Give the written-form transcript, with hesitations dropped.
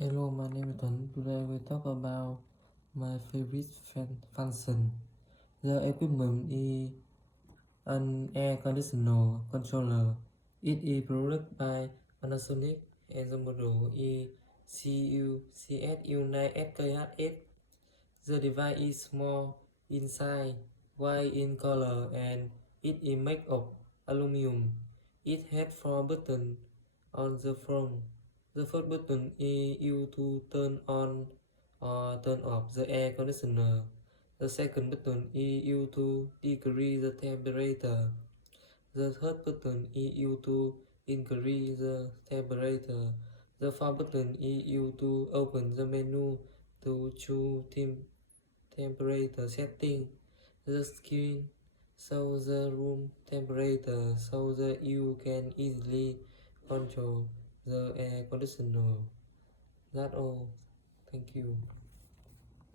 Hello, my name is Tuấn. Today I will talk about my favorite function. The equipment is an air conditioner controller. It is produced by Panasonic and the model is CU9SKH8. The device is small in size, white in color, and it is made of aluminum. It has 4 buttons on the front. The first button is used to turn on or turn off the air conditioner. The second button is used to decrease the temperature. The third button is used to increase the temperature. The fourth button is used to open the menu to choose temperature setting. The screen shows the room temperature so that you can easily control the air conditioner. That's all. Thank you.